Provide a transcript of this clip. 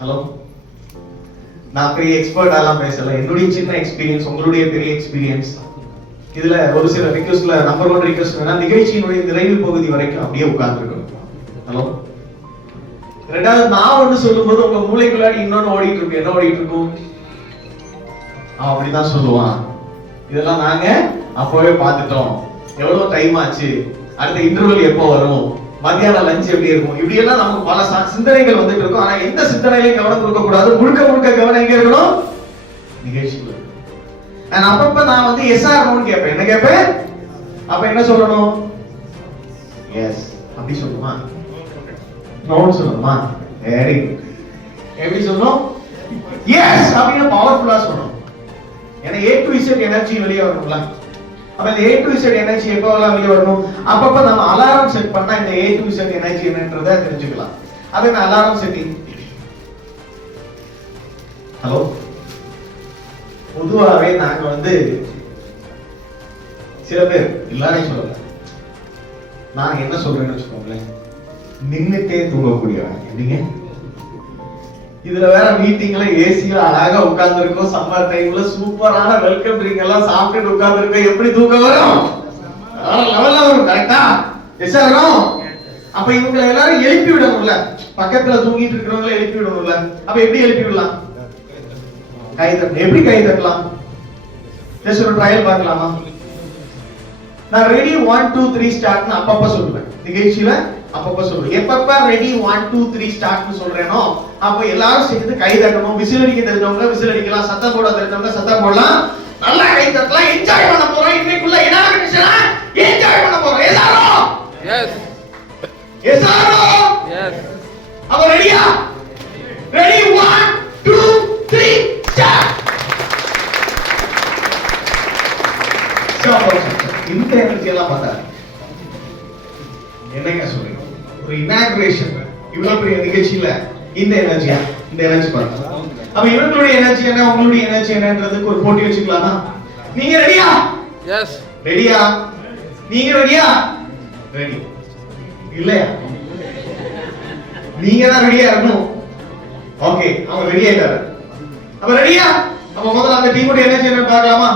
Hello, நான் பெரிய எக்ஸ்பர்ட்டாலாம் பேசல. என்னுடைய சின்ன எக்ஸ்பீரியன்ஸ், உங்களுடைய பெரிய எக்ஸ்பீரியன்ஸ். இதுல ஒரு சில ரிக்வெஸ்ட்ல நம்பர் 1 ரிக்வெஸ்ட் என்னன்னா, நிகழ்ச்சியினுடைய நிறைவு பகுதி வரைக்கும் அப்படியே உட்கார்ந்துருக்கணும். ஹலோ. ரெண்டாவது, நான் ஒன்று சொல்லும்போது உங்க மூளைக்குள்ளாடி இன்னொன்னு ஓடிட்டு இருக்கு. என்ன ஓடிட்டு இருக்கும்? அப்படிதான் சொல்லுவான். இதெல்லாம் நாங்க அப்பவே பார்த்துட்டோம். எவ்வளவு டைம் ஆச்சு, அடுத்த இன்டர்வல் எப்போ வரும், மத்தியான லஞ்ச் எப்படி இருக்கும், இப்படி எல்லாம் நமக்கு பல சிந்தனைகள் வந்துட்டு இருக்கும். ஆனா எந்த சிந்தனையிலையும் கவனம் கொடுக்க கூடாது. முழுக்க முழுக்க கவனம் எங்க இருக்கணும்? நிகழ்ச்சியில். அப்பப்ப நான் வந்து எஸ் ஆர் நோன்னு கேட்பேன். என்ன கேட்பேன்? அப்ப என்ன சொல்லணும்? எஸ் அப்படி சொல்லுமா, நோன்னு சொல்லணுமா? Very good. எப்படி சொல்லணும்? எஸ் அப்படின்னு பவர்ஃபுல்லா சொல்லணும். ஏன்னா A to Z எனர்ஜி வெளியே வரணும்ல. அப்ப இந்த A to Z எனர்ஜி எப்போலாம் வெளியே வரணும்? அப்பப்ப நம்ம அலாரம் செட் பண்ணா இந்த A to Z எனர்ஜி என்னன்றதை தெரிஞ்சுக்கலாம். அது என்ன அலாரம் செட்டிங்? ஹலோ, பொதுவாகவே நாங்க வந்து சில பேர், எல்லாரையும் சொல்லல, நான் என்ன சொல்றேன்னு வச்சுக்கோங்களேன், நின்னுட்டே தூங்கக்கூடியவன். எப்படிங்க? இதுல வேற மீட்டிங்ல ஏசில அழகா உட்கார்ந்து இருக்கோம். சம்மர் டைம்ல சூப்பரான வெல்கம் ட்ரிங்க் எல்லாம் சாப்பிட்டு உட்கார்ந்து இருக்கோம். எப்படி தூக்கம் வரும்? லெவல்ல வரும். கரெக்டா? எஸ் ஆகும். அப்ப இவங்க எல்லாரும் எழுப்பி விடணும்ல. பக்கத்துல தூங்கிட்டு இருக்கிறவங்களை எழுப்பி விடணும்ல. அப்ப எப்படி எழுப்பி விடலாம்? கை தட்டலாம். எப்படி கை தட்டலாம்? ஜஸ்ட் ஒரு ட்ரையல் பார்க்கலாமா? நான் ரெடி 1 2 3 ஸ்டார்ட்னு அப்பப்ப சொல்லுவேன். நிகழ்ச்சியில அப்பப்ப சொல்லுவேன். எப்பப்ப ரெடி 1 2 3 ஸ்டார்ட்னு சொல்றேனோ அப்ப எல்லாரும் சேர்ந்து கை தட்டணும். விசில் அடிக்க தெரிஞ்சவங்க விசில் அடிக்கலாம், சத்தம் போட தெரிஞ்சவங்க சத்தம் போடலாம். நல்லா கை தட்டலாம். என்ஜாய் பண்ண போறோம். இன்னைக்குள்ள என்ன கண்டிஷனா? என்ஜாய் பண்ண போறோம். எல்லாரும் எஸ் எல்லாரும் எஸ். அப்ப ரெடியா? Ready 1 2 3 start. இந்த எனர்ஜி எல்லாம் பார்த்தா என்னங்க சொல்றீங்க? ஒரு இனாகுரேஷன் இவ்வளவு பெரிய நிகழ்ச்சியில இந்த எனர்ஜியா? இந்த எனர்ஜி பாருங்க. அப்ப இவங்களுடைய எனர்ஜி என்ன, உங்களுடைய எனர்ஜி என்னன்றதுக்கு ஒரு போட்டி வச்சுக்கலாமா? நீங்க ரெடியா? எஸ். ரெடியா? நீங்க ரெடியா? ரெடி. இல்லையா? நீங்க தான் ரெடியா இருக்கணும். ஓகே, அவங்க ரெடி ஆயிட்டாரு. அப்ப ரெடியா? அப்ப முதல்ல அந்த டீமோட எனர்ஜி என்ன பார்க்கலாமா?